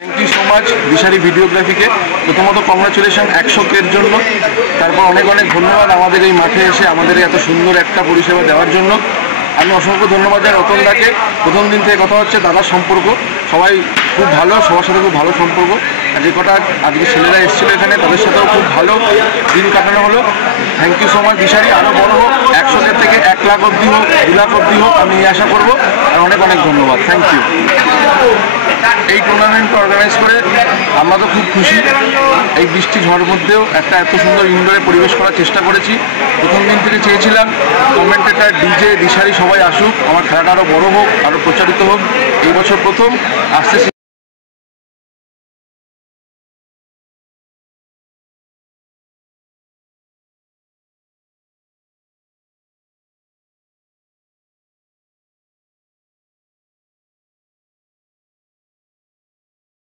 Thank you so much Dishari videography के प्रथमत कংগ্রাচুলেশন 100 এর জন্য। তারপর অনেক অনেক ধন্যবাদ আমাদের এই মাঠে এসে আমাদের এত সুন্দর একটা পরিষেবা দেওয়ার জন্য। আমি অসংখ্য ধন্যবাদ জানাই রতনদাকে। প্রথম দিন থেকে কথা হচ্ছে দাদার সম্পর্ক সবাই খুব ভালো, সবার সাথে খুব ভালো সম্পর্ক। আর যে কটা আজকে ছেলেরা এসেছিল এখানে তাদের সাথেও খুব ভালো দিন কাটানো হলো। থ্যাংক ইউ সো মাচ দিশারি, আরও বড় হোক, 100 থেকে 1 লাখ অবধি হোক, 2 লাখ অবধি হোক, আমি এই আশা করবো। আর অনেক অনেক ধন্যবাদ, থ্যাংক ইউ। এই টুর্নামেন্ট অর্গানাইজ করে আমরা তো খুব খুশি। এই বৃষ্টি ঝড়ের মধ্যেও একটা এত সুন্দর ইনডোরে পরিবেশ করার চেষ্টা করেছি। প্রথম দিন থেকে চেয়েছিলাম কমেন্টেটর, ডিজে, দিশারি সবাই আসুক, আমার খেলাটা আরও বড় হোক, আরও প্রচারিত হোক। এই বছর প্রথম আসছে।